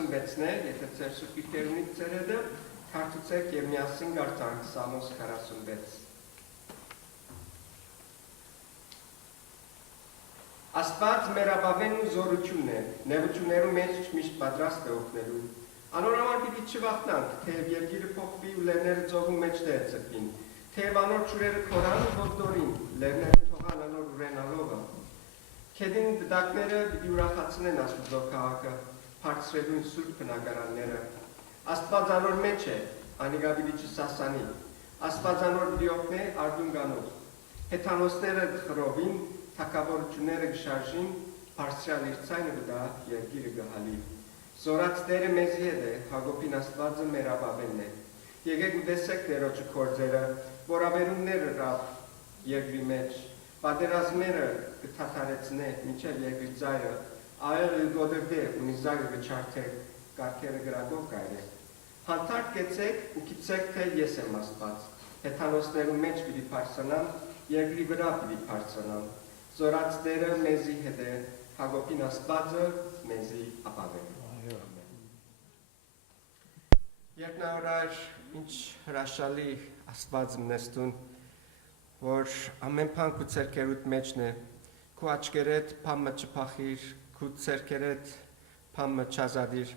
46-ն է, եթե ձեր սուպիկերունից ծերեդը, կարդուցեք և միասին գարտանք Սամոս 46։ Աստված մերաբավեն ու զորությունն է, նեղություններու մեջ միշտ պատրաստ է օգնելու։ Անոր համար պիտի չվախնանք, թեև երկիրը փոխվի ու լեռները ծովու մեջտեղ ցկվին, թեև անոր ջուրերը քորան ու ողդորին, լեռները թողան անոր ուրենալովը։ Քեդին բդակները պիտի ուրախացնեն Աստծո քաղաքը, բարձրելուն սուրբ բնակարանները։ Աստված անոր մեջ է, անիկա պիտի չսասանի, Աստված անոր պիտի օգնե արդուն գանող։ Հեթանոսները խռովին, թագավորությունները գշարժին, բարձրալ իր ցայնը կդա երկիրը գահալի։ Զորած Տերը մեզի հետ է, Հակոբին Աստվածը մեր ապավենն է։ Եկեք ու տեսեք Տերոջը գործերը, որաբերումները ռավ երկրի մեջ, պատերազմները կթաթարեցնե, մինչև երկրի ծայրը, աղեղը գոդրդե ու նիզակը կչարթե, կարգերը գրադով կայր է։ Հանդարտ կեցեք ու գիտեք, թե ես եմ Աստված, հեթանոսներու մեջ պիտի բարձրանամ, երկրի վրա պիտի բարձրանամ։ Զորած Տերը մեզի հետ է, Հակոբին Աստվածը մեզի ապավեն։ Երկնավորար ինչ հրաշալի Աստված մնեստուն, որ ամեն բան քու ցերկերուտ մեջն է, քու աչքերեդ փամը չփախիր, քու ցերկերեդ փամը չազադիր,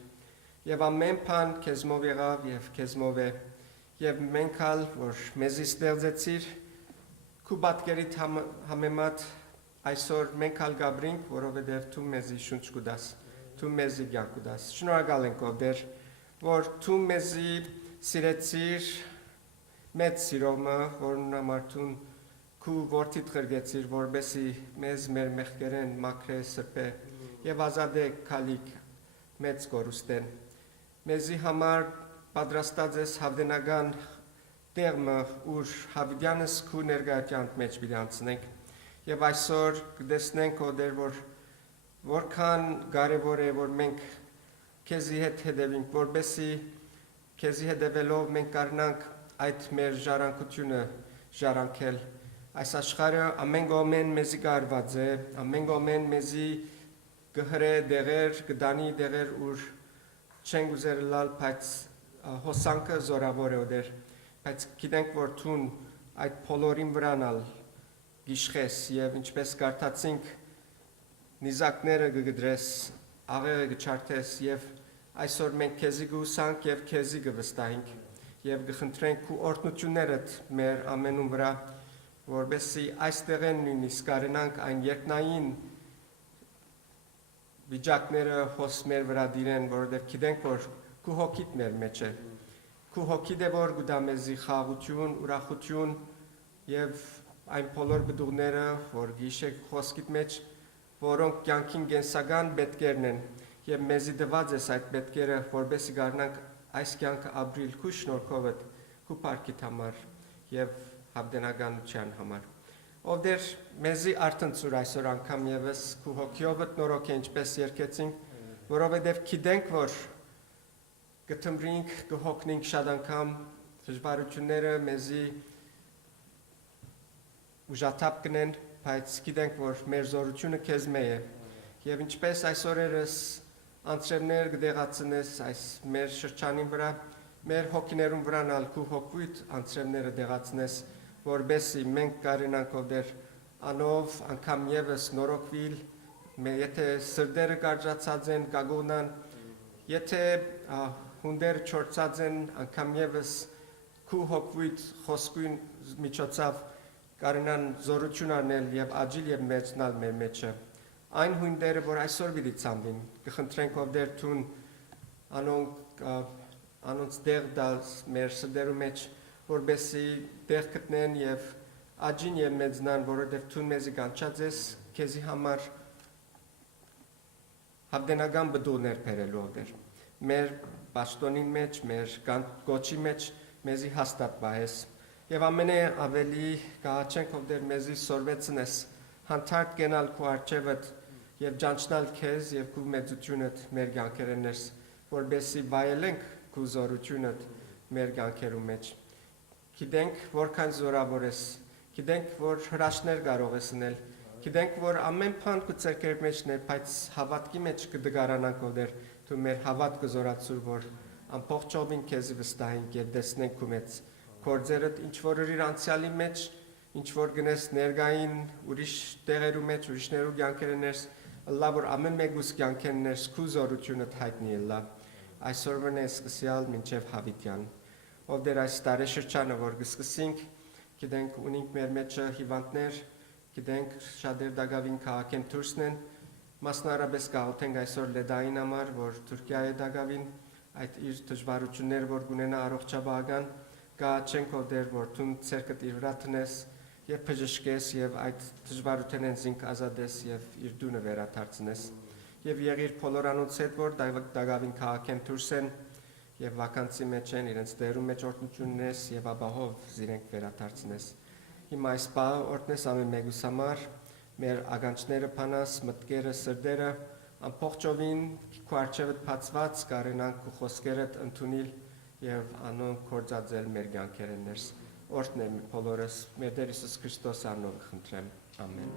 եւ ամեն բան քեզմով եղավ եւ քեզմով է, եւ մենք ալ որ մեզի ստեղծեցիր, քու պատկերիդ համեմատ այսօր մենք ալ գաբրինք, որովհետեւ դու մեզի շունչ կուդաս, դու մեզի կյանք կուդաս։ Շնորհակալ ենք ով Տեր, որ դու մեզի սիրեցիր մեծ սիրոմը, որն համար դու քու որդիդ խրգեցիր, որբեսի մեզ մեր մեղքերեն մաքրե սրբե եւ ազատե քալիք մեծ կորուստեն։ Մեզի համար պատրաստած ես հավդենական տեղը, ուր հավդյանս քու ներկայության մեջ պիտի անցնենք եւ այսօր կտեսնենք ով որ որքան կարեւոր է որ մենք քեզի հետ հետևենք, որբեսի քեզի հետևելով մենք կարնանք այդ մեր ժառանգությունը ժառանգել։ Այս աշխարհը ամեն գոմեն մեզի կարված է, ամեն գոմեն մեզի գհրե դեղեր, գդանի դեղեր ուր չենք ուզեր լալ, բայց հոսանքը զորավոր է օդեր, բայց գիտենք որ թուն այդ փոլորին վրանալ գիշխես եւ ինչպես կարդացինք նիզակները գգդրես, աղեղը գչարթես եւ այսօր մենք քեզի գուսանք եւ քեզի գվստահենք եւ գխնդրենք քու օրհնություններդ մեր ամենուն վրա, որբեսի այստեղեն նույնիսկ կարենանք այն երկնային վիճակները հոս մեր վրա դիրեն, որովհետև գիտենք որ քու հոգիդ մեր մեջ է, քու հոգիդ է որ գուտա մեզի խաղաղություն, ուրախություն եւ այն բոլոր բդուղները, որ գիշեք խոսքիդ մեջ, որոնք կյանքին կենսական պետքերն են եւ մեզի դված ես այդ պետքերը, որբեսի գարնանք այս կյանքը ապրիլ քու շնորհքովդ, քու պարքիդ համար եւ հավդենականության համար։ Ով դեր մեզի արտնցուր այսօր անգամ եւս քու հոգիովդ նորոգ է ինչպես երկեցինք, որովհետեւ գիտենք որ կթմրինք, կհոգնենք շատ անգամ դժվարությունները մեզի ուժաթափ կնեն, բայց գիտենք որ մեր զորությունը քեզ մե է եւ ինչպես այսօրերս անձրևներ կդեղացնես այս մեր շրջանին վրա, մեր հոգիներուն վրան ալ քու հոգույթ անձրևները դեղացնես, որբեսի մենք կարենանք ով դեր անով անգամ եւս նորոգվիլ, եթե սրդերը կարճացած են, գագունան, եթե հունդերը չորցած են, անգամ եւս քու հոգույթ խոսքույն միջոցով կարենան զորություն անել եւ աջիլ եւ մեծնալ մեր մեջը։ Այն հույնդերը, որ այսօր պիտի ցանվին, կխնդրենք ով դեր թուն անոնց դեղ դալ մեր սրդերու մեջ, որբեսի դեղ գտնեն եւ աջին եւ մեծնան, որովհետեւ թուն մեզի կանչած ես քեզի համար հավդենական բդուղներ բերելու ով դեր։ Մեր պաշտոնին մեջ, մեր գոչի մեջ մեզի հաստատ պահես եւ ամենե ավելի կհաչենք ով դեր մեզի սորվեցնես հանդարտ կենալ քու արջևդ եւ ճանչնալ քեզ եւ քու մեծությունդ մեր կյանքերներս, որբեսի վայելենք քու զորությունդ մեր կյանքերում մեջ։ Գիտենք որքան զորավոր ես, գիտենք որ հրաշքներ կարող ես անել, գիտենք որ ամեն բան քու ցերկեր մեջն է, բայց հավատքի մեջ կդգարանանք ով դեր դու մեր հավատքը զորացուր, որ ամբողջովին քեզի վստահենք եւ տեսնենք քո մեծ գործերդ, ինչ որ իր անցյալի մեջ, ինչ որ գնես ներգային ուրիշ տեղերու մեջ, ուրիշներու կյանքերներս, լավ որ ամեն մեկուս կյանքերներս քո զորությունը հայտնի է լավ։ Այսօրվան է սկսյալ մինչև հավիտյան։ Ով դեր այս տարեշրջանը, որ գսկսենք, գիտենք ունենք մեր մեջը հիվանդներ, գիտենք շատեր դակավին քաղաքեն դուրսնեն, մասնարարպես գաղութենք այսօր լեդային համար, որ Թուրքիայի դակավին այդ իր դժվարություններ, որ գունենա առողջապահական, գաչենք ով դեր, որ դու ցերկդ իր վրա տնես եւ բժշկես եւ այդ դժվարությունեն զինք ազատես եւ իր դունը վերադարձնես եւ եղիր բոլորանոց հետ, որ դակավին քաղաքեն դուրսեն եւ վականցի մեջ են իրենց դերում մեջ օրտնություննես եւ ապահով զիրենք վերադարձնես։ Հիմա այս բա օրտնես ամեն մեկուս համար մեր ագանչները փանաս, մտքերը, սրտերը ամբողջովին քո արժեվդ բացված կարենանք քո խոսքերդ ընդունել եւ անոն կործածել մեր կյանքերներս։ Օրհնեմ բոլորս մեր Տեր Հիսուս Քրիստոս անունով խնդրեմ։ Ամեն։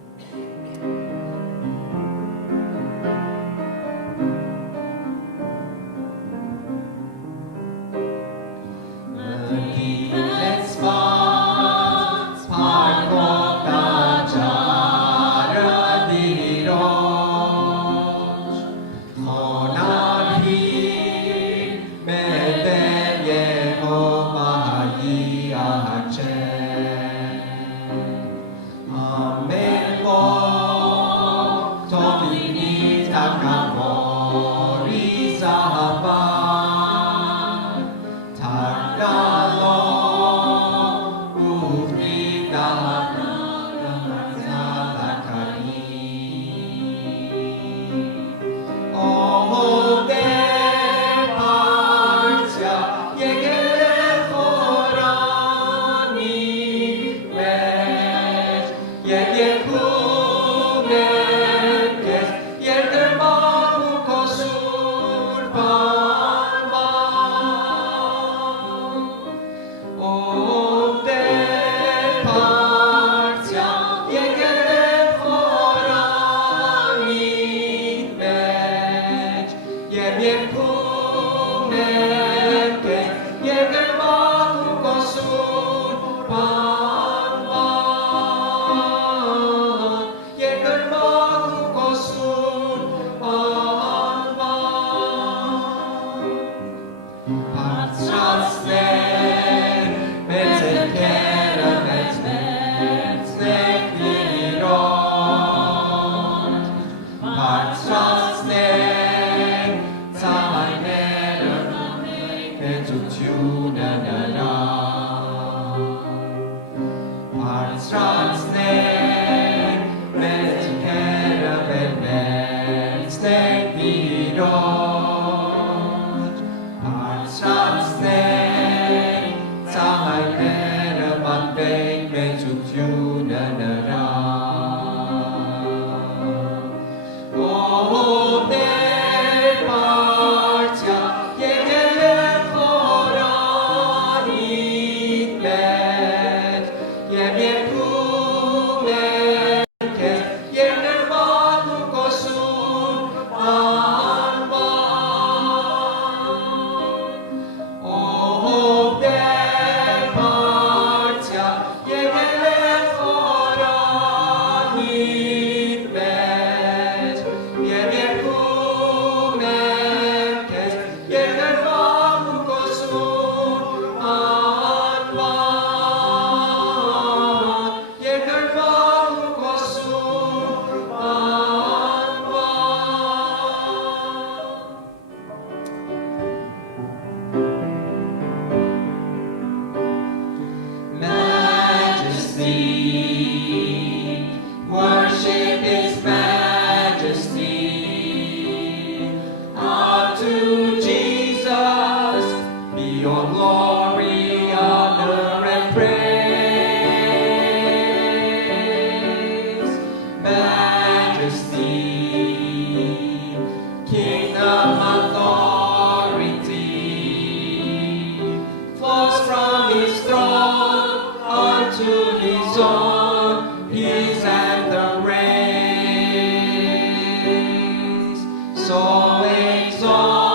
So exalt.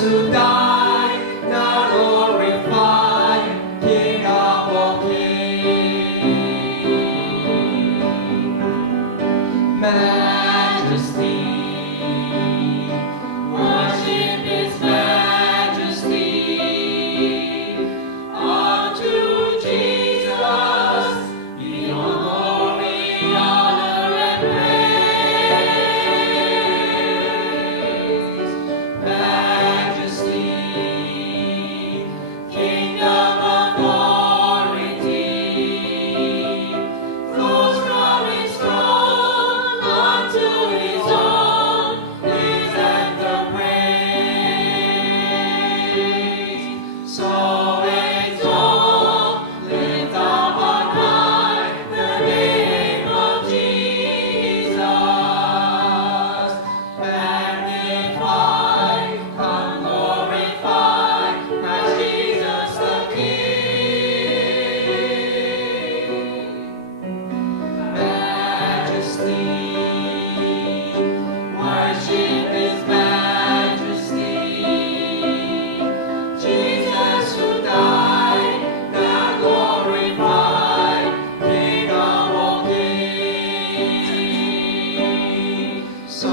who died, now glorified, King of all kings. Majesty, worship His majesty. Unto Jesus be all glory, honor, and praise. Majesty, kingdom authority, flows from His throne unto His own, His anthem praise. So exalt, lift up on high the name of Jesus. Magnify, come glorify Christ Jesus the King. Majesty, worship His majesty. Jesus who died, now glorified, King of all kings. So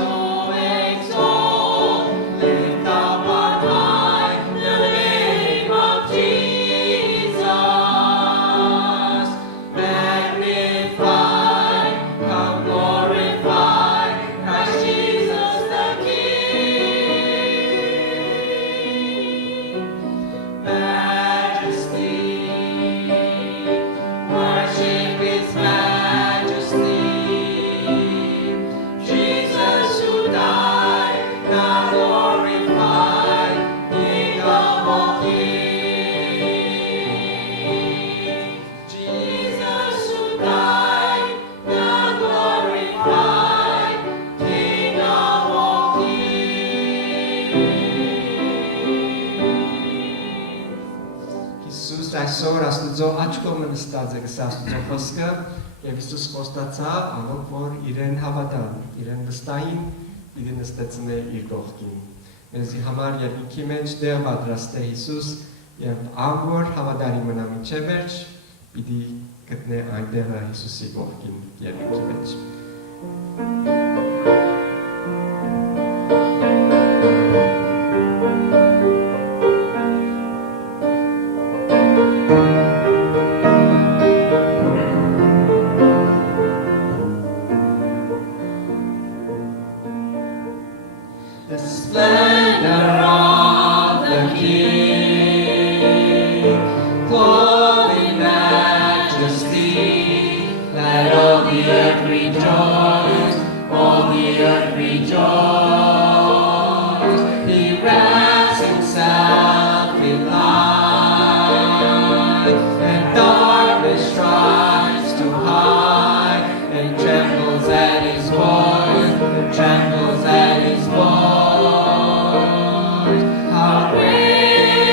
exalt, lift up on high the name of Jesus. Magnify, come glorify Christ Jesus the King. Majesty, worship His majesty. Jesus who died, now glorified, King of all kings. Jesus who died, now glorified, King of all kings. Հիսուս այսօր Աստուծո աչք կողմը նստած է գսա Աստուծո խոսքը եւ Հիսուս խոստացավ անոնք որ իրեն հավատան, իրեն վստահին, իր նստեցնե իր կողքին։ Մեզի համար երկի մեջ դեր պատրաստ է Հիսուս եւ անգոր հավատարիմ մնա մինչև վերջ, պիտի գտնե այնտեղ Հիսուսի կողքին երկի մեջ։ The splendor of the King, clothed in majesty, let all the earth rejoice, all the earth rejoice. He wraps Himself in light, and darkness tries to hide, and trembles at His voice, trembles at His voice. How great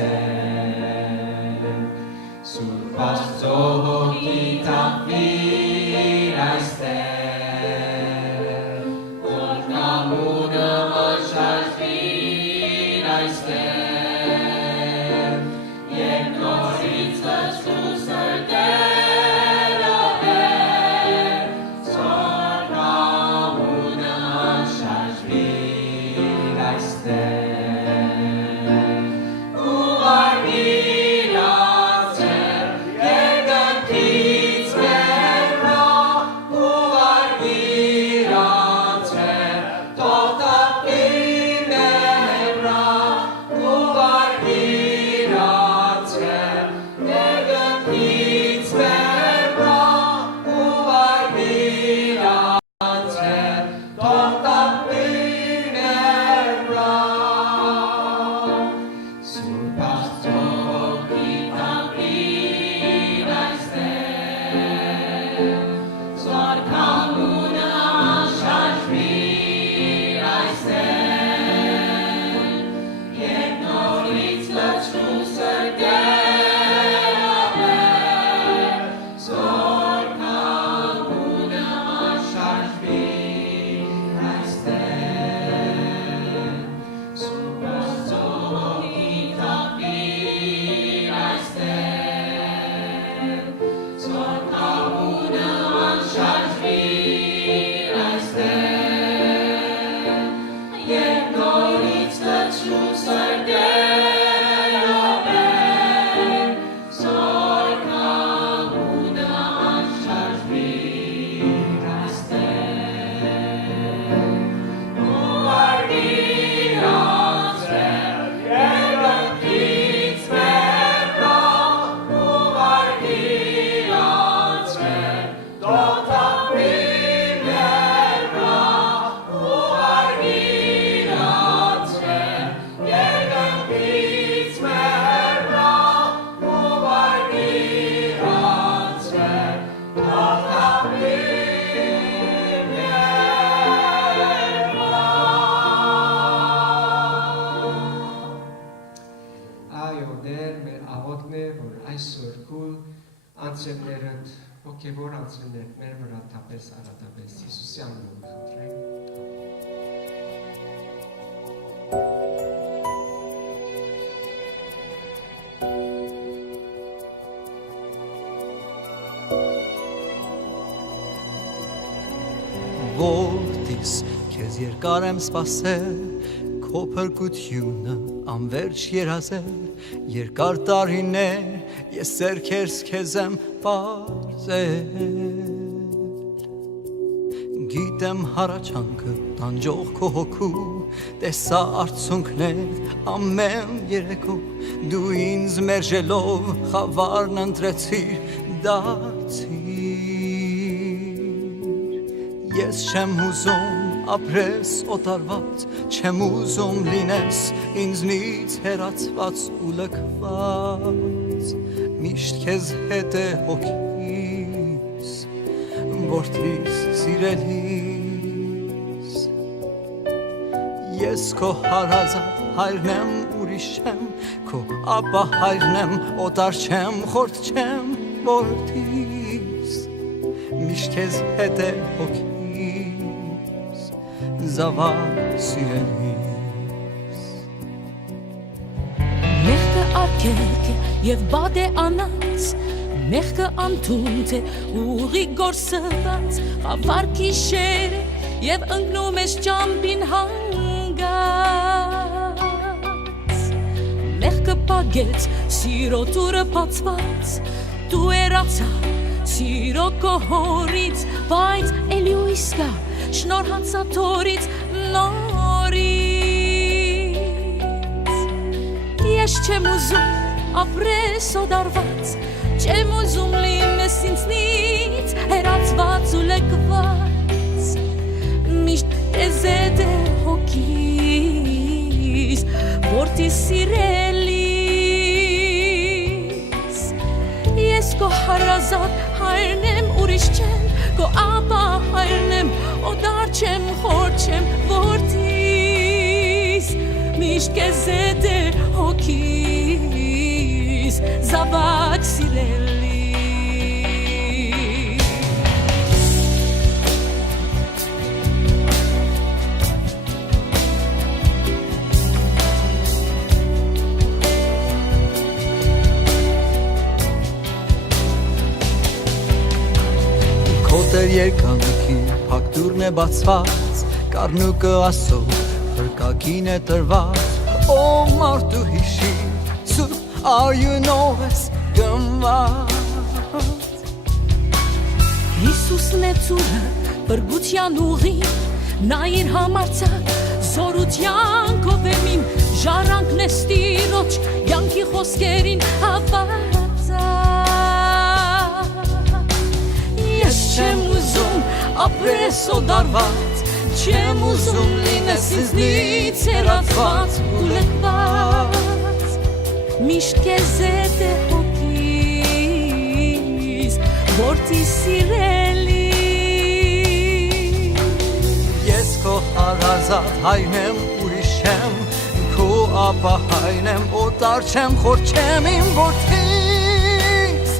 այստեղ Սուրբ Աստծո հոգի տապիր այստեղ Որ կամունը մշաշվիր այստեղ Եկ նորից լցրու սրտերը վեր Սոր կամունը մշաշվիր այստեղ Հոգևոր անձրիներ մեր վրա թափես արատապես Հիսուսի անունով խնդրենք։ Որդիս, քեզ երկար եմ սպասել, քո փրկությունը անվերջ երազել, երկար տարիներ ես ձեռքերս քեզ եմ պարզել Գիտեմ հառաչանքը տանջող քո հոգու տեսա արցունքներ ամեն երեկո դու ինձ մերժելով խավարն ընտրեցիր դարձիր Ես չեմ ուզում ապրես օտարված չեմ ուզում լինես ինձնից հեռացված ու լքված Միշտ քեզ հետ է հոգիս, որդիս սիրելիս Ես քո հարազատ հայրն եմ ուրիշ չեմ Քո ապա հայրն եմ օտար չեմ խորտ չեմ որդիս Միշտ քեզ հետ է հոգիս, զավակ սիրելիս Մեղքը արգելք է և բադ է անած Մեղքը անթունդ է ուղի գործված Խավար գիշեր է և ընկնում ես ճամփին հանգած Մեղքը պագեց սիրո դուռը բացված Դու երացա սիրո քո հորից Բայց էլի ույս կա շնորհացա թորից նորից Ես չեմ ուզում ապրես օդարված Չեմ ուզում լինես ինձնից հեռացված ու լքված Միշտ քեզ հետ է հոգիս որդիս սիրելիս Ես քո հարազատ հայրն եմ ուրիշ չեմ Քո ապա հայրն եմ օտար չեմ խոր չեմ որդիս Միշտ քեզ հետ է հոգիս մեր երկանքի փակ դուրն է բացված, կառնուկը ասող փրկակին է տրված, Օ մարդու հիշիր, սուրբ արյունով ես գնված։ Հիսուսն է ծուրը, բրգության ուղին, նա իր համարցակ, զորության կովեմին, ժարանքն է ստիրոջ, յանքի խոսքերին հավատա։ Ես չեմ ուզում ապրես օդարված, չեմ ուզում լինես ինձնից հեռացված ու լքված, միշտ քեզ հետ է հոգիս, որդի սիրելի։ Ես քո հարազատ հայրն եմ, ուրիշ չեմ, քո ապահայն եմ, օտար չեմ, խոր չեմ իմ որդիս,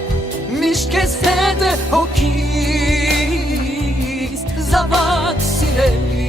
միշտ քեզ հետ է հոգիս, զավակ սիրելի։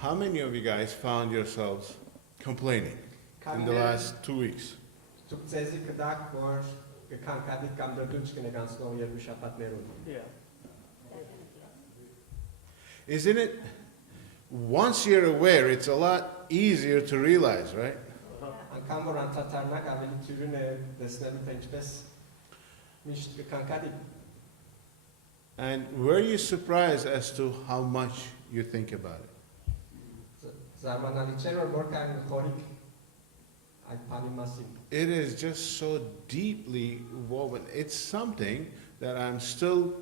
How many of you guys found yourselves complaining in the last 2 weeks? Դուք ձեզի կդաք, որ կքանքադիկ կամ դրդունջ կնեգանցնող երկու շաբաթներում։ Isn't it? Once you're aware, it's a lot easier to realize, right? Անկամ որ անդադարնակ ավելի թյուրին է տեսնելու թե ինչպես միշտ կքանքադիկ։ And were you surprised as to how much you think about it? Զարմանալի չէ, որ որքան խորիկ այդ բանի մասին։ It is just so deeply woven. It's something that I'm still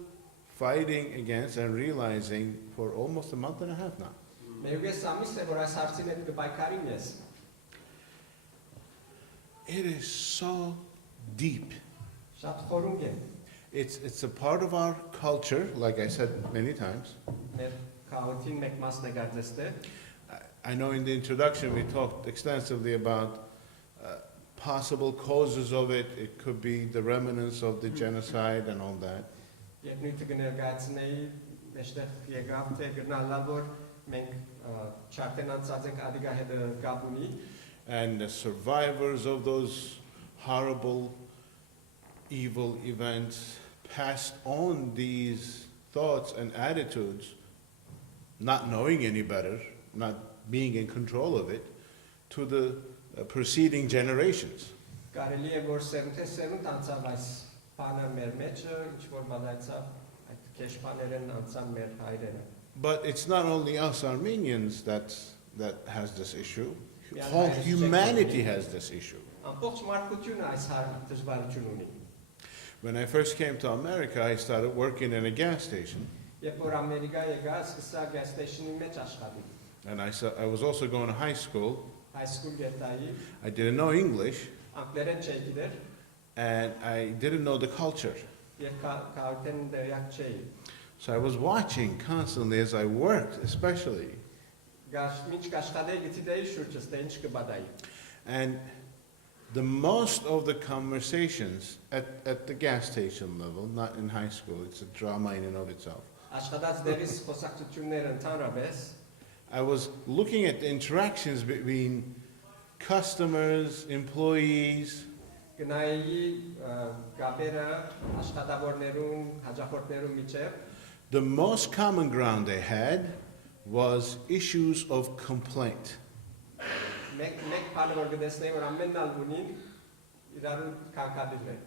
fighting against and realizing for almost a month and a half now. Մեյուգես ամիս է, որ այս հարցին հետ կպայքարիմ ես։ It is so deep. Շատ խորունգ է։ It's a part of our culture, like I said many times. Մեր քաղաքին մեկ մասն է գարձեստե։ I know in the introduction we talked extensively about possible causes of it. It could be the remnants of the genocide and all that. Եվ նույնը կներկայացնեի, մեջտեղ եկավ թե գնալա որ մենք չարտեն անցած ենք ադիգա հետ կապ ունի։ And the survivors of those horrible, evil events passed on these thoughts and attitudes, not knowing any better, not being in control of it, to the preceding generations. Կարելի է որ սերունդ անցավ այս բանը մեր մեջը, ինչ որ բանացավ այդ քեշփաներն անցան մեր հայրերը։ But it's not only us Armenians that has this issue. Whole humanity has this issue. Ամբողջ մարդկությունը այս դժվարություն ունի։ When I first came to America, I started working in a gas station. Երբ որ Ամերիկա եկա, սկսա gas station-ի մեջ աշխատել։ And I was also going to high school. High school գետայի, I didn't know English, անգլերեն չէի գիտեր, and I didn't know the culture. եւ քաղաքեն դերյակ չէի։ So I was watching constantly as I worked, especially. Ինչ կաշխատեի գիտեի շուրջս, թե ինչ կբադայի։ And the most of the conversations at the gas station level, not in high school, it's a drama in and of itself. Աշխատած դերից խոսակցությունները ընդհանրապես I was looking at the interactions between customers, employees, Գնայի գաբերը աշխատավորներուն, հաջախորդներուն միջև the most common ground they had was issues of complaint. մեկ բանը որ գտեսնեի որ ամենալ ունին իրարու կանգադիլ են։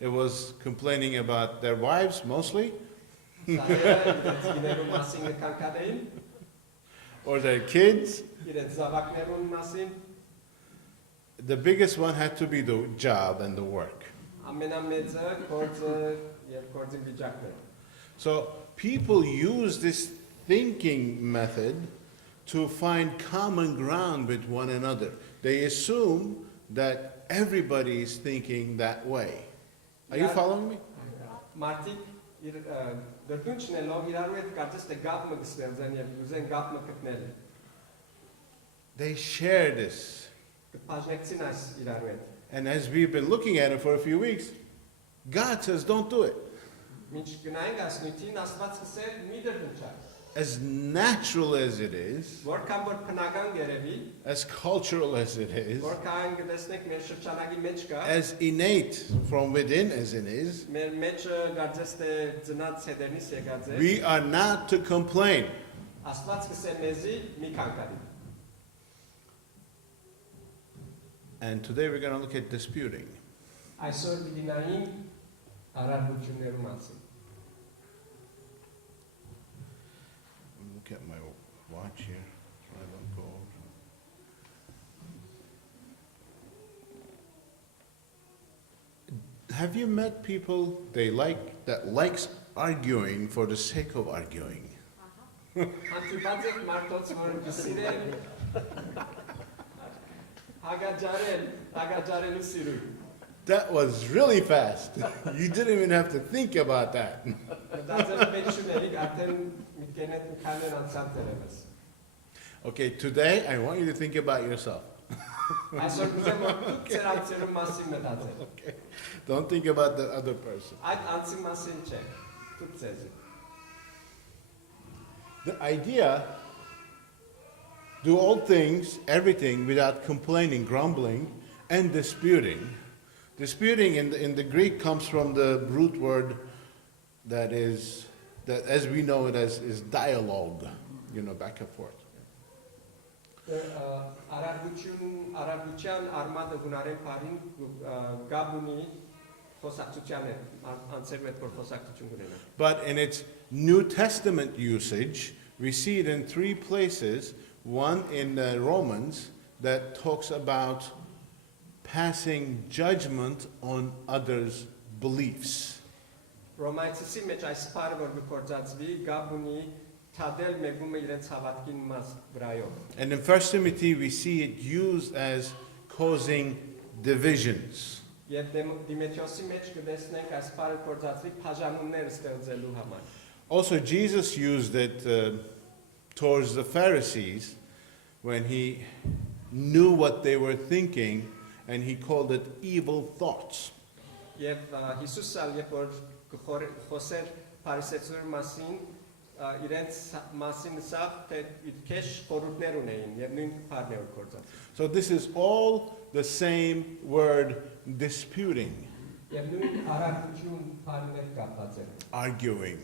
It was complaining about their wives mostly, Սա իրենց մասին կանգադեին, or their kids. իրենց զավակներուն մասին, The biggest one had to be the job and the work. ամենամեծը գործը եւ գործին վիճակն է։ So people use this thinking method to find common ground with one another. They assume that everybody is thinking that way. Are you following me? Մարդիկ իր դրդուն չնելով իրարու հետ կարծես թե գապը կստեղծեն եւ ուզեն գապը գտնել։ They share this. Կբաժնեցին այս իրարու հետ։ And as we've been looking at it for a few weeks, God says don't do it. Մինչ գնային ասնույթին Աստված կսեր մի դրդունչա։ As natural as it is, Որքան որ բնական երևի, as cultural as it is, որքան գտեսնեք մեր շրջանագի մեջ կա, as innate from within as it is, մեր մեջը կարծես թե ծնած հետերնից եկած է։ we are not to complain. Աստված կսեր մեզի մի կանգարի։ And today we're going to look at disputing. Այսօր դինային արարություններու մասին։ Look at my watch here, so I don't go over. Have you met people that likes arguing for the sake of arguing? Հանդիպած եք մարդոց, որ կսիրեն հագաջարելու սիրուն։ That was really fast. You didn't even have to think about that. Մտածել մեջունեիք արդեն միտքենետ քաներ անցան դերևս։ Okay, today I want you to think about yourself. Այսօր կուզեմ որ դուք ձեր անձերու մասին մտածեք։ Okay. Don't think about the other person. Այդ անձի մասին չէ, դուք ձեզ։ The idea, do all things, everything, without complaining, grumbling, and disputing. Disputing in the Greek comes from the root word that as we know it as is dialogue, back and forth. Արարգության արմատը հունարեն բարին գաբունի խոսակցության է, անցերու հետ որ խոսակցություն ունենա։ But in its New Testament usage, we see it in 3 places. One in Romans that talks about passing judgment on others' beliefs. Ռոմայցի մեջ այս բառը որ գործածվի գաբունի թադել մեգումը իրենց հավատքին մաս վրայով։ And in 1 Timothy we see it used as causing divisions. Եվ Դիմեթրոսի մեջ կտեսնենք այս բառը գործածվի բաժանումներ ստեղծելու համար։ Also Jesus used it towards the Pharisees when he knew what they were thinking and he called it evil thoughts. Եվ Հիսուսը երբ որ խոսեր փարիսեցիների մասին, իրենց մասին ասավ, թե քեշ խորհուրդներ ունեին եւ նույն բառն էր գործած։ So this is all the same word, disputing, Եվ նույն արարություն բառն էր կապված էր։ arguing.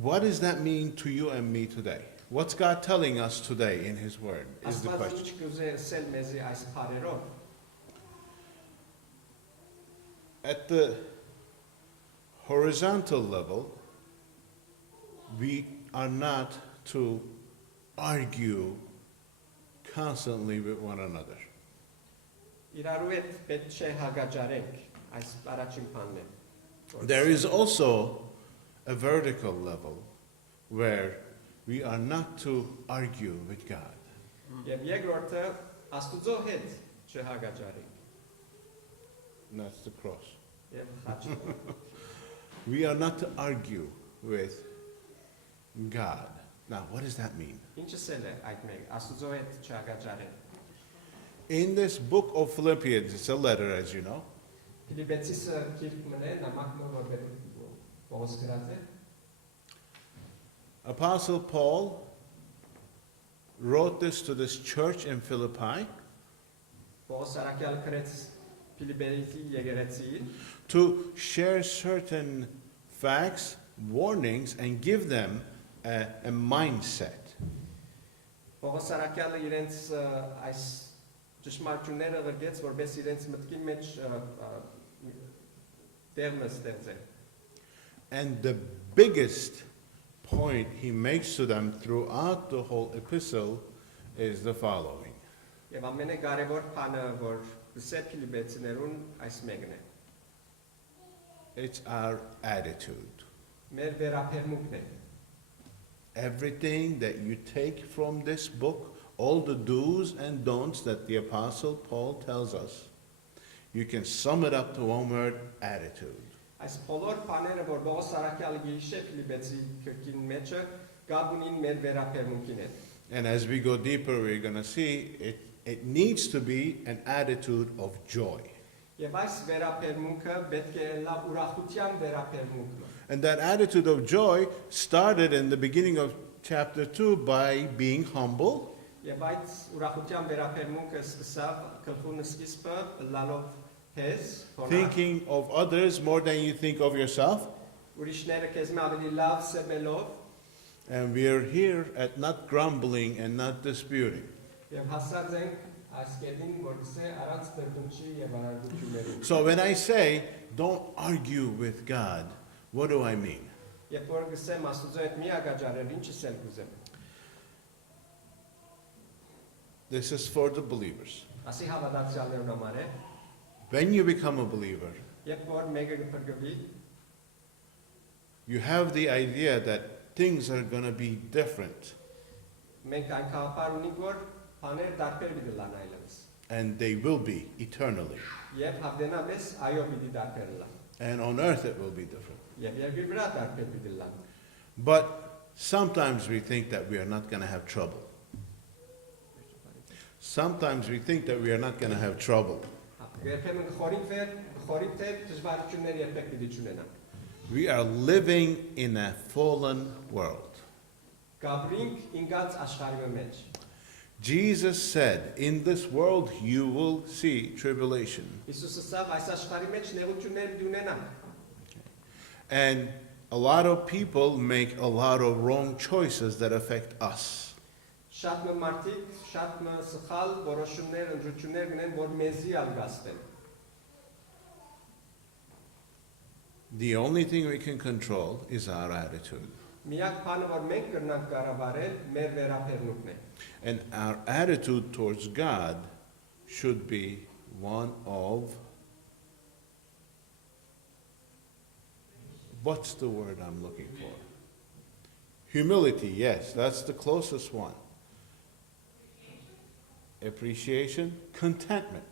What does that mean to you and me today? What's God telling us today in His Word is the Աստված question. ինչ կուզել մեզի այս բառերով։ At the horizontal level, we are not to argue constantly with one another. Իրարու հետ պետք չէ հագաջարենք այս առաջին բանն է։ There is also a vertical level where we are not to argue with God. Եվ երկրորդը Աստուծո հետ չհագաջարենք։ And that's the cross. Եվ խաչը։ We are not to argue with God. Now, what does that mean? Ինչս է այդ մեկ Աստուծո հետ չհագաջարենք։ In this book of Philippians, it's a letter, as you know. Ֆիլիպեցիսը գիրք մնե նամակ որ պետք Պողոս գրած է։ Apostle Paul wrote this to this church in Philippi Պողոս Արաքյալը գրեց Ֆիլիպպեի եկեղեցին, to share certain facts, warnings, and give them a mindset. Պողոս Արաքյալը իրենց այս ճշմարտությունները գրեց, որպես իրենց մտքի մեջ տեղը ստեղծեն։ And the biggest point he makes to them throughout the whole epistle is the following. Եվ ամենակարևոր բանը, որ գսե Ֆիլիպպեցիներուն այս մեկն է։ It's our attitude. Մեր վերաբերմունքն է։ Everything that you take from this book, all the do's and don'ts that the Apostle Paul tells us, you can sum it up to one word, attitude. Այս բոլոր բաները, որ Պողոս Արաքյալը գիշե Ֆիլիպպեցի քրկին մեջը, գաբ ունին մեր վերաբերմունքին հետ։ And as we go deeper, we're going to see it needs to be an attitude of joy. Եվ այս վերաբերմունքը պետք է լա ուրախության վերաբերմունքը։ And that attitude of joy started in the beginning of chapter 2 by being humble. Եվ այդ ուրախության վերաբերմունքը սկսավ գլխուն սկիզբը լալով հեզ, Thinking of others more than you think of yourself. ուրիշները քեզ ավելի լավ սեբելով, And we are here at not grumbling and not disputing. եւ հասած ենք այս կետին, որ գսե առանց դրդումչի եւ արարողությունների։ So when I say, don't argue with God, what do I mean? Երբ որ գսեմ Աստծո հետ մի ագաջարել, ինչս եմ գուզեմ։ This is for the believers. Ասի հավատացյալներուն համար է, When you become a believer, երբ որ մեկը կփրկվի, you have the idea that things are going to be different. մենք այն կապար ունենք, որ բաներ դարբեր պիտի լան այլևս։ And they will be eternally. Եվ հավդենապես այո պիտի դարբեր լան։ And on earth it will be different. Եվ երկրի վրա դարբեր պիտի լան։ But sometimes we think that we are not going to have trouble. Sometimes we think that we are not going to have trouble. Երբեմն խորին թե դժվարություններ երբեք պիտի չունենանք։ We are living in a fallen world. Գաբրինք ինգած աշխարհի մեջ։ Jesus said, in this world you will see tribulation. Իսուսը ասավ այս աշխարհի մեջ նեղություններ պիտի ունենանք։ And a lot of people make a lot of wrong choices that affect us. Շատ մարդիկ, շատ սխալ որոշումներ, ընտրություններ գնեն, որ մեզի ալգաստեն։ The only thing we can control is our attitude. Միակ բանը, որ մենք կրնանք կառավարել, մեր վերաբերմունքն է։ And our attitude towards God should be one of, what's the word I'm looking for? Humility, yes, that's the closest one. Appreciation, contentment.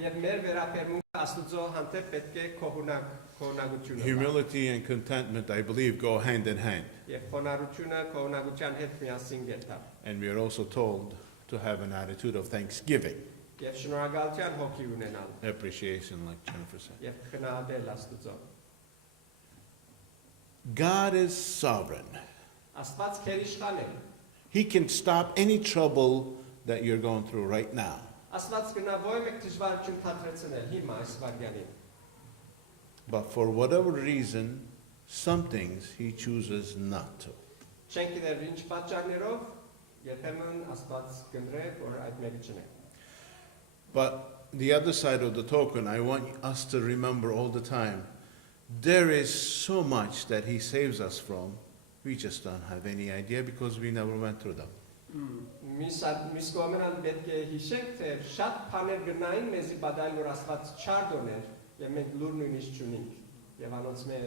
Եվ մեր վերաբերմունքը Աստծո հանդեպ պետք է քողունակություն։ Humility and contentment, I believe, go hand in hand. Եվ խոնարհությունը քողունակության հետ միասին գերտա։ And we are also told to have an attitude of thanksgiving. Եվ շնորհակալության հոգի ունենալ։ Appreciation, like Jennifer said. Եվ գնահատել Աստծո։ God is sovereign. Աստված քեր իշխան է։ He can stop any trouble that you're going through right now. Աստված գնա ո՞յ մեկ դժվարություն փաթրեցնել հիմա այս վարդյանին։ But for whatever reason, some things he chooses not to. Չենք գիտեր ինչ պատճառներով, երբեմն Աստված կնդրե, որ այդ մեկը չնե։ But the other side of the token, I want us to remember all the time, there is so much that he saves us from, we just don't have any idea because we never went through them. Միս կողմերան պետք է հիշենք, թե շատ բաներ գնային մեզի բադայել, որ Աստված չար դոներ, եւ մենք լուր նույնիսկ չունենք, եւ անոնց մեր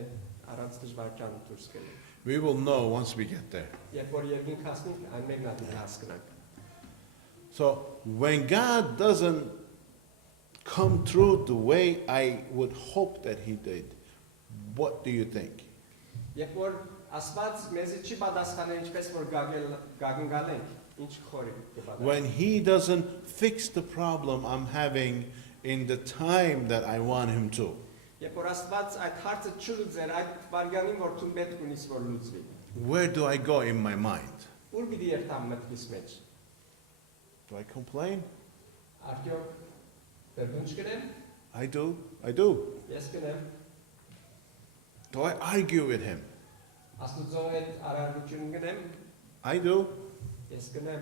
առանց դժվարության դուրս գալու։ We will know once we get there. Երբ որ երկինք հասնենք, այն մեկն ադի հասկանանք։ So when God doesn't come through the way I would hope that he did, what do you think? Երբ որ Աստված մեզի չի պատասխանել ինչպես որ գագնգալ ենք, ինչ խորի կպատասխանի։ When he doesn't fix the problem I'm having in the time that I want him to. Երբ որ Աստված այդ հարցը չլուծեր, այդ վարյանին որ ցուն պետք ունիս որ լուծվի։ Where do I go in my mind? Ուր պիտի երթամ մտքիս մեջ։ Do I complain? Արդյոք դերդունչ կրեմ։ I do. Ես կնեմ։ Do I argue with him? Աստուծո հետ արարություն կնեմ։ I do. Ես կնեմ։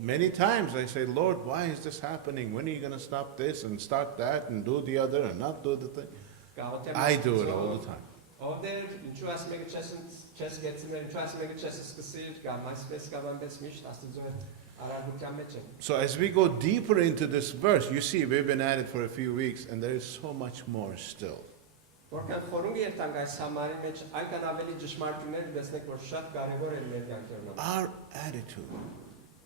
Many times I say, Lord, why is this happening? When are you going to stop this and start that and do the other and not do the thing? I do it all the time. Ովդեր ինչու ասում եք չես գեցնել, ինչու ասում եք չես սկսիր, կամ այսպես կամ այնպես միշտ Աստուծո հետ արարության մեջ եմ։ So as we go deeper into this verse, you see, we've been at it for a few weeks and there is so much more still. Որքան խորունգ երթանք այս համարի մեջ, այնքան ավելի ճշմարտություններ տեսնենք, որ շատ կարևոր են մեր կյանքում։ Our attitude.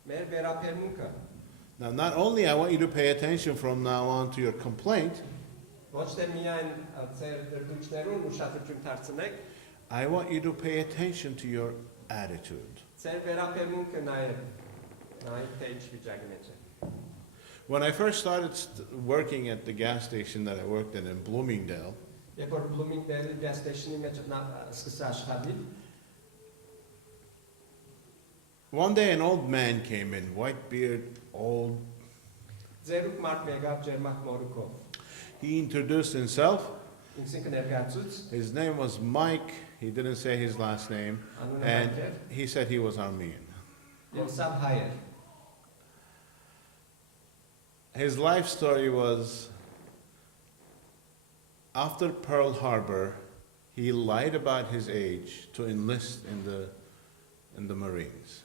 Մեր վերաբերմունքը։ Now, not only I want you to pay attention from now on to your complaint, Ոչ թե միայն ձեր դրդունչներուն ուշադրություն դարձնեք, I want you to pay attention to your attitude. ձեր վերաբերմունքը նայեք թե ինչ վիճակի մեջ է։ When I first started working at the gas station that I worked in Bloomingdale, Երբ որ Bloomingdale gas station-ի մեջ սկսա աշխատել, one day an old man came in, white beard, old. ձերուկ մարդ եկավ ջերմակ մորուքով։ He introduced himself. Ինքսին կներկայացուց, His name was Mike. He didn't say his last name. անունը And Մայք էր, he said he was Armenian. եւ սա հայ էր։ His life story was, after Pearl Harbor, he lied about his age to enlist in the Marines.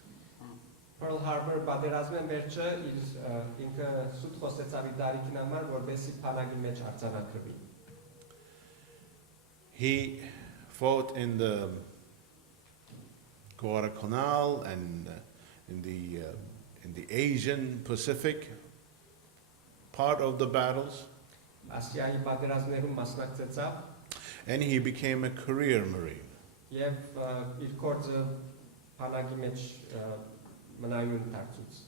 Pearl Harbor պատերազմեն վերջը ինքը սուտ խոսեցավ իր դարիքին համար, որպեսզի բանակի մեջ արձանագրվի։ He fought in the Guadalcanal and in the Asian Pacific part of the battles, Ասիայի պատերազմներում մասնակցեցավ and he became a career Marine. եւ իր կորձը բանակի մեջ մնայուն դարձուց։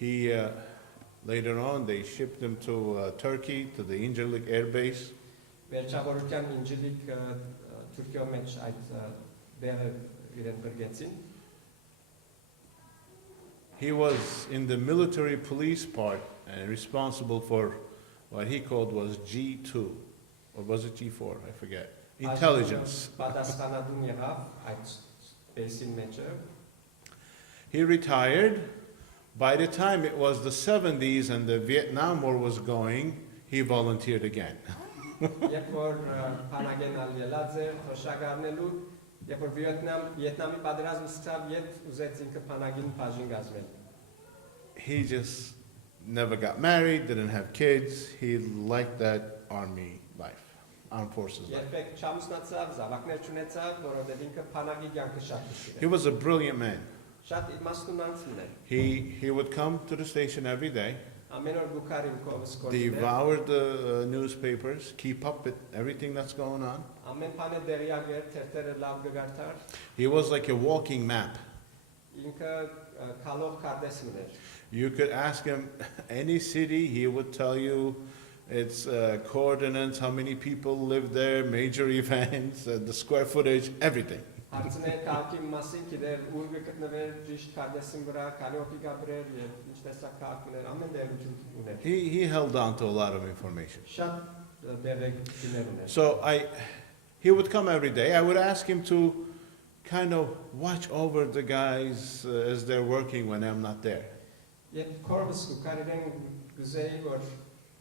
He later on they shipped him to Turkey to the Incirlik Air Base. Վերջավորության ինջիլիկ Թուրքիո մեջ այդ դերը իրեն բրգեցին։ He was in the military police part and responsible for what he called was G2, or was it G4? I forget. Intelligence. Պատասխանատուն եղավ այդ բեսին մեջը։ He retired. By the time it was the 70s and the Vietnam War was going, he volunteered again. Երբ որ բանակեն ալիելած էր թոշակառնելու, երբ որ Վիետնամի պատերազմը սկսավ, երբ ուզեց ինքը բանակին բաժին գազվել։ He just never got married, didn't have kids. He liked that army life, armed forces life. Երբեք չամուսնացավ, զավակներ չունեցավ, որովհետև ինքը բանակի կյանքը շատ He կշիր։ was a brilliant man. Շատ իմաստուն անձն էր։ He would come to the station every day, Ամեն օր գուքարին կովս կորիներ։ devour the newspapers, keep up with everything that's going on. Ամեն բանը դերյակ էր, թերթերը լավ գգարտար։ He was like a walking map. Ինքը քալով քարտեզն էր։ You could ask him any city, he would tell you its coordinates, how many people live there, major events, the square footage, everything. Հարցներ քաղաքի մասին, գիտեր ուր գտնվեր ճիշտ քարտեզին վրա, քանի գաբրեր եւ ինչ տեսակ քաղաքներ, ամեն դերություն ուներ։ He held on to a lot of information. Շատ դերություններ ուներ։ So he would come every day. I would ask him to kind of watch over the guys as they're working when I'm not there. Երբ կորվս գուքարին գուզեի որ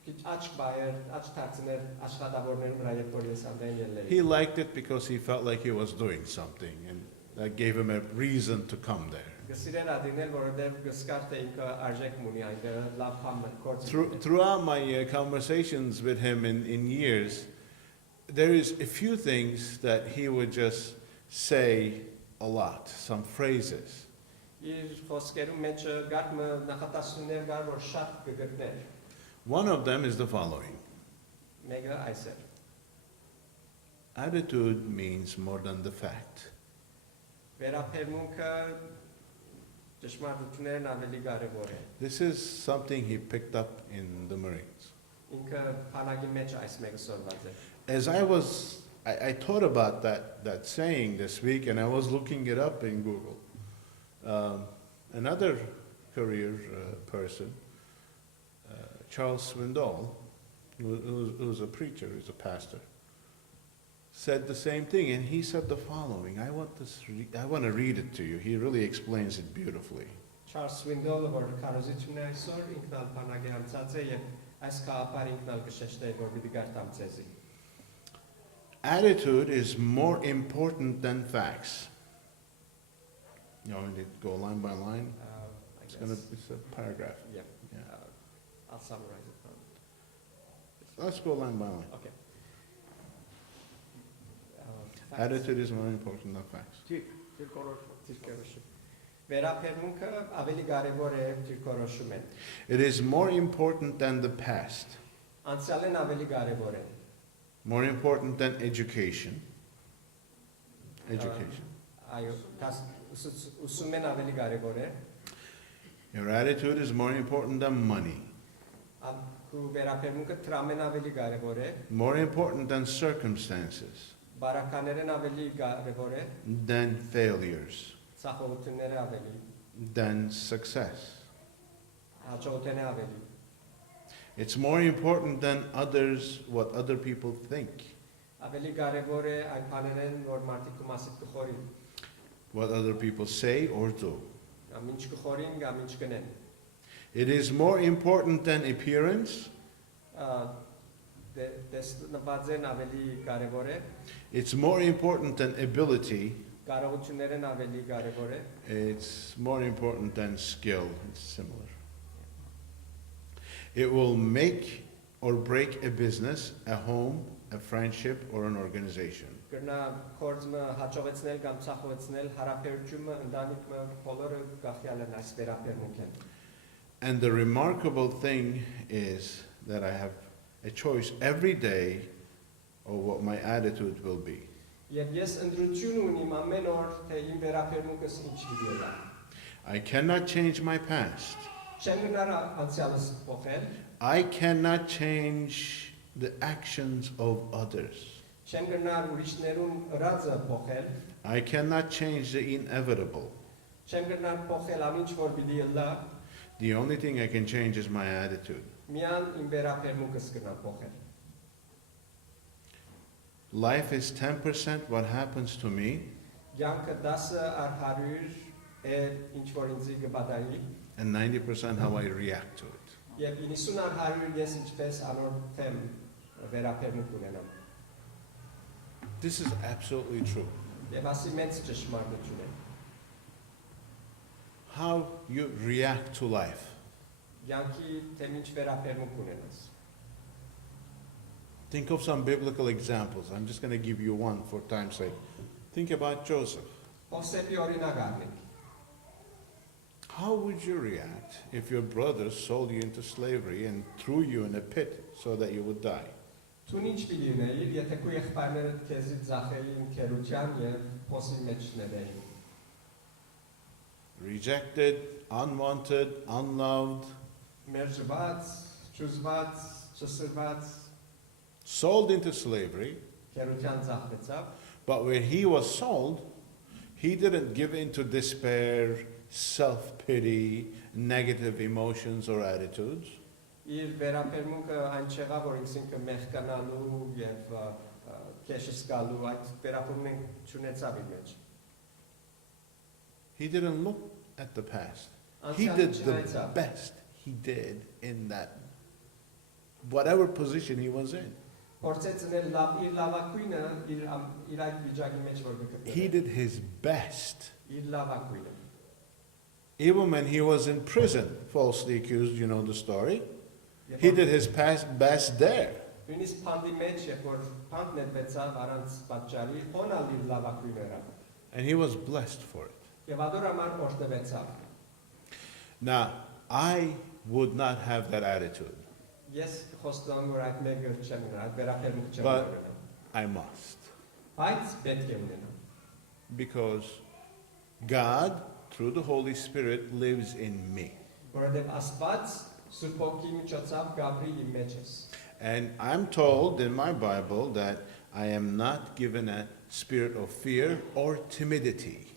քիչ աչք բայեր, աչք դարձներ աշխատավորներում վրա երբ որ ես անդեն ելեի։ He liked it because he felt like he was doing something, and that gave him a reason to come there. Գսիրեր ադինել որովհետեւ գսկար թե ինքը արժեք ունի այնտեղ լավ բան կորց։ Throughout my conversations with him in years, there is a few things that he would just say a lot, some phrases. Իր խոսքերում մեջ գարմը նախատասություններ կար որ շատ կգտներ։ One of them is the following. Մեկը այս է։ Attitude means more than the fact. Վերաբերմունքը ճշմարտություններն ավելի կարևոր է։ This is something he picked up in the Marines. ինքը բանակի մեջ այս մեկը սորված է։ As I thought about that saying this week, and I was looking it up in Google. Another career person, Charles Swindoll, who's a preacher, who's a pastor, said the same thing, and he said the following. I want to read it to you. He really explains it beautifully. Charles Swindoll-ը որ քարոզիչն է այսօր ինքնալ բանակի անցած է եւ այս կապար ինքնալ կշեշտե որ պիտի գարտամ ցեզի։ Attitude is more important than facts. You want me to go line by line? It's a paragraph. Yeah. Yeah. I'll summarize it. Let's go line by line. Okay. Attitude is more important than facts. Վերապերմունքը ավելի կարևոր է դիրքորոշում են։ It is more important than the past. Անցյալն ավելի կարևոր է։ More important than education. Education. Այո, ուսումն ավելի կարևոր է։ Your attitude is more important than money. Քու վերապերմունքը տրամեն ավելի կարևոր է։ More important than circumstances. Բարականերն ավելի կարևոր է։ Than failures. Ցախողությունները ավելի։ Than success. Հաջողությունները ավելի։ It's more important than others, what other people think. Ավելի կարևոր է այն բաներն, որ մարդիկ կմասիտ կխորին։ What other people say or do. Կամ ինչ կխորին, կամ ինչ կնեն։ It is more important than appearance. Տեսնվածեն ավելի կարևոր է։ It's more important than ability. Կարողություններն ավելի կարևոր է։ It's more important than skill. It's similar. It will make or break a business, a home, a friendship, or an organization. Կրնա կորձը հաջողեցնել կամ ցախողեցնել հարաբերությունը ընտանիքը բոլորը գախյալ են այս վերապերմունքեն։ And the remarkable thing is that I have a choice every day of what my attitude will be. Եվ ես ընդրություն ունիմ ամեն օր թե իմ վերապերմունքս ինչ լինի։ I cannot change my past. Չեմ գնար անցյալս փոխել։ I cannot change the actions of others. Չեմ գնար ուրիշներուն ըրածը փոխել։ I cannot change the inevitable. Չեմ գնար փոխել ամեն ինչ որ պիտի լա։ The only thing I can change is my attitude. Միան իմ վերապերմունքս կնա փոխել։ Life is 10% what happens to me, Յանքը 10/100 է ինչ որ ինձ կբադայի։ and 90% how I react to it. Եվ 90/100 ես ինչպես անորթեմ վերապերմունք ունենամ։ This is absolutely true. Եվ ասի մեծ ճշմարտություն է։ How you react to life. Յանքի թե ինչ վերապերմունք ունենաս։ Think of some biblical examples. I'm just going to give you one for time's sake. Think about Joseph. Ովսեփի օրինակ առնենք։ How would you react if your brothers sold you into slavery and threw you in a pit so that you would die? Դու ինչ պիտի ունեիր, եթե քո եղբայրները քեզից ձախեին քերության եւ փոսի մեջ ներեին։ Rejected, unwanted, unloved, Մերժված, ճուզված, ճսրված, sold into slavery. քերության ձախվեցավ։ But when he was sold, he didn't give in to despair, self-pity, negative emotions or attitudes. Իր վերապերմունքը այն չեղավ, որ ինքնին մեղկանալու եւ քեշս գալու այդ վերապերմունքն չունեցավ իր մեջ։ He didn't look at the past. He did the best he did in that, whatever position he was in. He did his best. Even when he was in prison, falsely accused, you know the story, he did his best there. And he was blessed for it. Now, I would not have that attitude. But I must. Because God, through the Holy Spirit, lives in me. Սուրբ Հոգի միջոցով գաբրի իմ մեջ ես։ And I'm told in my Bible that I am not given a spirit of fear or timidity.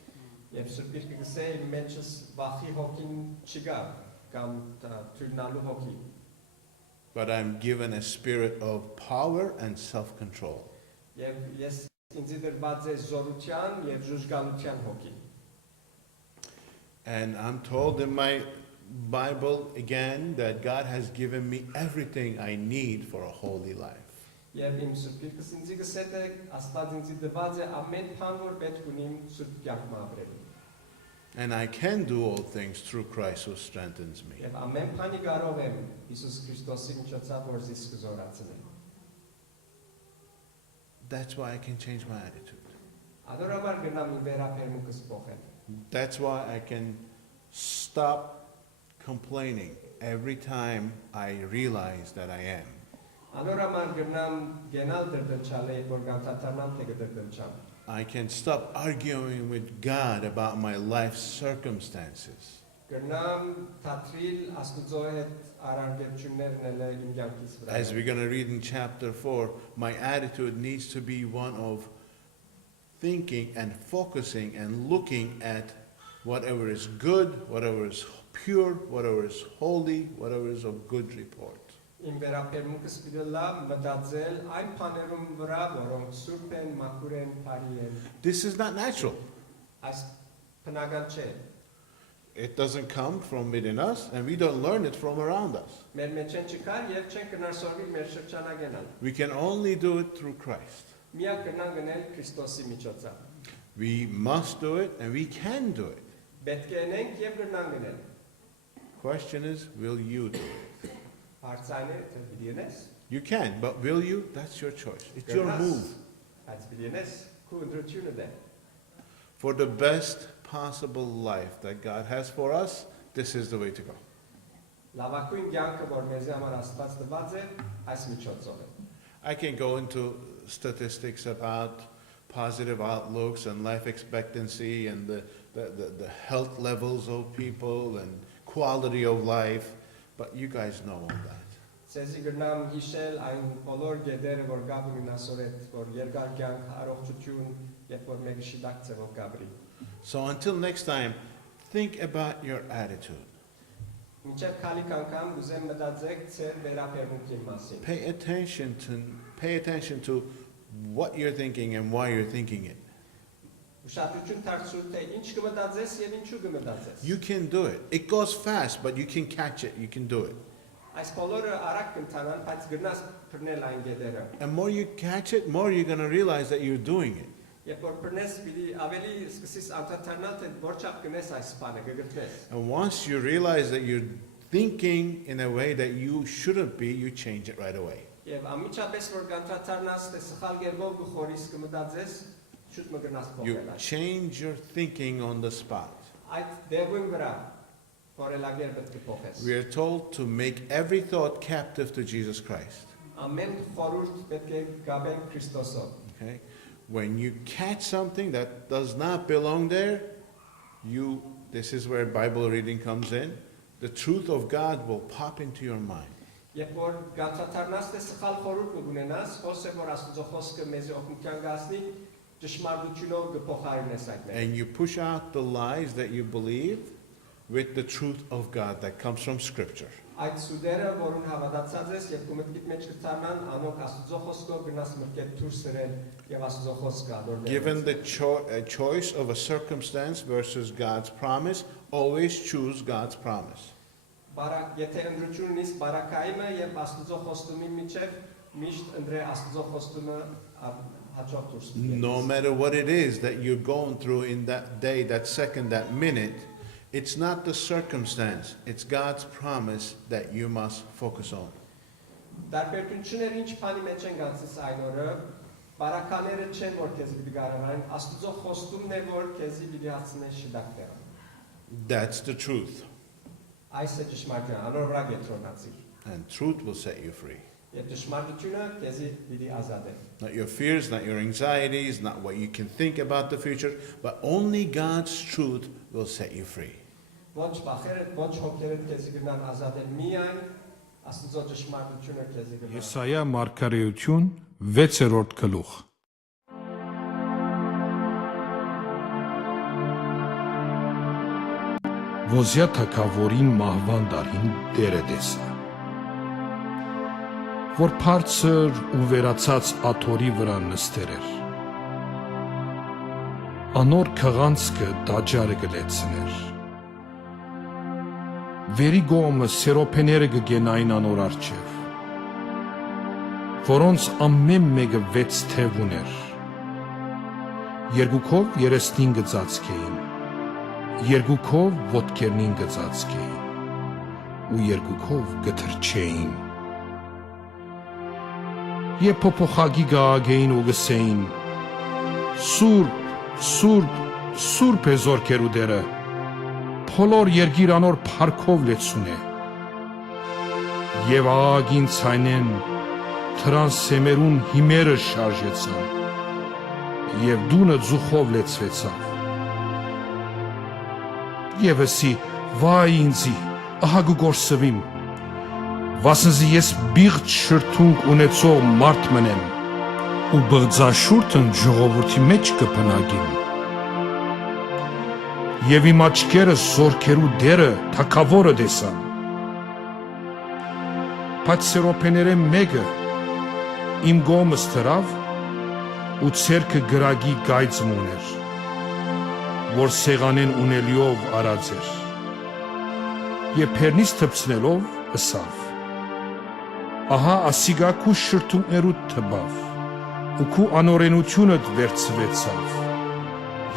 Եվ Սուրբ Գիրքը գսե իմ մեջս վախի հոգին չկա կամ թույլնալու հոգի։ But I'm given a spirit of power and self-control. Եվ ես ինձ դրված է զորության եւ ժուժգալության հոգի։ And I'm told in my Bible again that God has given me everything I need for a holy life. Եվ իմ Սուրբ Գիրքս ինձ գսե թե Աստված ինձ դրված է ամեն բան որ պետք ունիմ Սուրբ կյանք ապրելու։ And I can do all things through Christ who strengthens me. Եվ ամեն բանի կարող եմ Հիսուս Քրիստոսի միջոցով որ զիս կզորացնեմ։ That's why I can change my attitude. Adorաբար գնամ իմ վերապերմունքս փոխել։ That's why I can stop complaining every time I realize that I am. Adorաբար գնամ գենալ դրդնչալը որ գանթաթարնամ թե գդրդնչամ։ I can stop arguing with God about my life circumstances. Գնամ թատրիլ Աստուծո հետ արարգություններն էլ իմ կյանքից վրա։ As we're going to read in chapter 4, my attitude needs to be one of thinking and focusing and looking at whatever is good, whatever is pure, whatever is holy, whatever is of good report. Իմ վերապերմունքս պիտի լավ մտածել այն բաներում վրա, որոնք սուրբ են, մաքուր են, բարի են։ This is not natural. Այս բնական չէ։ It doesn't come from within us, and we don't learn it from around us. Մեր մեջ են չկար եւ չեն կնարսորվի մեր շրջանագենալ։ We can only do it through Christ. Միակ կնան գնել Քրիստոսի միջոցով։ We must do it, and we can do it. Պետք է ենք եւ կնան գնել։ Question is, will you do it? Հարցանը թե պիտի ես։ You can, but will you? That's your choice. It's your move. Այս պիտի ես քու ընդրությունը դե։ For the best possible life that God has for us, this is the way to go. Լավագույն կյանքը որ մեզ համար Աստված տված է, այս միջոցով է։ I can go into statistics about positive outlooks and life expectancy and the health levels of people and quality of life, but you guys know all that. Ցեզի գնամ հիշել այն բոլոր գեդերը որ գաբրին ասորետ որ երկար կյանք առողջություն երբ որ մեկը շիդակցե որ գաբրի։ So until next time, think about your attitude. Մինչև քալիք անգամ ուզեմ մտածեք ձեր վերապերմունքի մասին։ Pay attention to what you're thinking and why you're thinking it. Ուշադրություն դարձրու թե ինչ կմտածես եւ ինչու կմտածես։ You can do it. It goes fast, but you can catch it. You can do it. Այս բոլորը արագ կընթանան, բայց գնաս բռնել այն գեդերը։ And more you catch it, more you're going to realize that you're doing it. Երբ որ բռնես, պիտի ավելի սկսես անդրադառնալ թե որչափ կնես այս բանը, կգրտնես։ And once you realize that you're thinking in a way that you shouldn't be, you change it right away. Եվ ամիջապես որ անդրադառնաս թե սխալ գերբով գխորիս կմտածես, շուտ մգնաս You փոխել այս։ change your thinking on the spot. Այդ դերուն վրա որելագեր պետք է փոխես։ We are told to make every thought captive to Jesus Christ. Ամեն խորհուրդ պետք է գաբել Քրիստոսով։ Okay? When you catch something that does not belong there, this is where Bible reading comes in. The truth of God will pop into your mind. Երբ որ գանցաթարնաս թե սխալ խորհուրդ կունենաս, խոսե որ Աստծո խոսքը մեզ օգնության գասնի, ճշմարտությունով կփոխարինես այդ մեկը։ And you push out the lies that you believe with the truth of God that comes from Scripture. Այդ սուդերը, որուն հավատացած ես, եւ կոմետքիդ մեջ կթարնան, անոնք Աստծո խոսքով գնաս մրկել դուրս սրել եւ Աստծո խոսքը ադորնել։ Given the choice of a circumstance versus God's promise, always choose God's promise. Բարակ, եթե ընդրություն ունիս բարակայինը եւ Աստծո խոստումի միջև միշտ ընդրե Աստծո խոստումը հաջող դուրս։ No matter what it is that you're going through in that day, that second, that minute, it's not the circumstance, it's God's promise that you must focus on. Դարբերությունները ինչ բանի մեջ են գանցես այն օրը, բարակաները չեն որ քեզ պիտի գարավարեն, Աստծո խոստումն է որ քեզի պիտի հասցնի շիդակները։ That's the truth. Այս է ճշմարտությունը, անոր վրա գետրոնացի։ And truth will set you free. Եվ ճշմարտությունը քեզի պիտի ազատի։ Not your fears, not your anxieties, not what you can think about the future, but only God's truth will set you free. Ոչ վախերդ, ոչ հոգերդ քեզի գնան ազատել միայն Աստծո ճշմարտությունը քեզի գնա։ Եսայա մարգարեություն 6-րդ գլուխ։ Ոզիա թագավորին մահվան դարին դերը տեսա, որ բարձր ու վերացած աթորի վրա նստեր էր։ Անոր քղանցքը դաջարը գլեցներ։ Վերի գոմը սերոպեները գգենային անոր արջև, որոնց ամեն մեկը 6 թև ուներ, երկուքով 35 գծածք էին, երկուքով ոտքերնին գծածք էին ու երկուքով գթրչեին։ Եվ փոփոխագի գաղագեին ու գսեին. Սուրբ, Սուրբ, Սուրբ է զորքերու դերը, փոլոր երգիր անոր փառքով լեցուն է։ Եվ աղագին ցայնեն թրան սեմերուն հիմերը շարժեցան, եւ դունը ձուխով լեցվեցավ։ Եվ ասի, վայ ինձի, ահա գորսվիմ, վասնզի ես բիղճ շրթունք ունեցող մարդ մնեմ, ու բղձաշուրթն ժողովրդի մեջ կփնագիմ։ Եվ իմ աչքերը զորքերու դերը թագավորը տեսան։ Բայց սերոպեները մեկը իմ գոմս դրավ ու ցերքը գրագի գայծմ ուներ, որ սեղանեն ունելիով արած էր, եւ փերնից թփցնելով ըսավ. ահա ասիգա քու շրթունքներու թբավ, ու քու անօրենությունդ վերցվեցավ,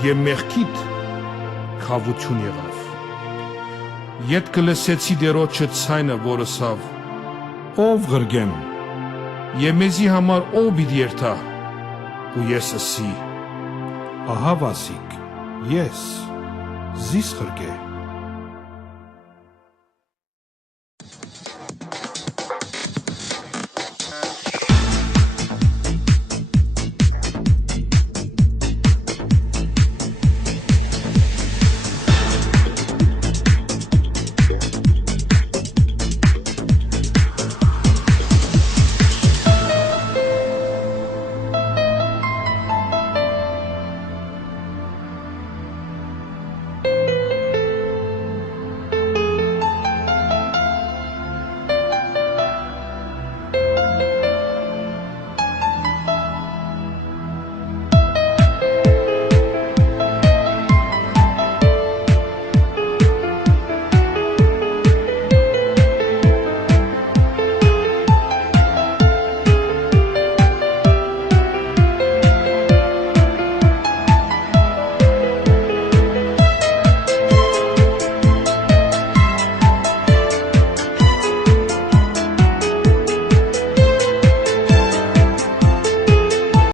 եւ մեղքիդ քավություն եղավ։ Ետ կլսեցի դերոջը ցայնը, որ ըսավ. ով գրգեմ, եւ մեզի համար ով պիտի երթա, ու ես ասի. ահա վասիկ, ես, զիս խրգե։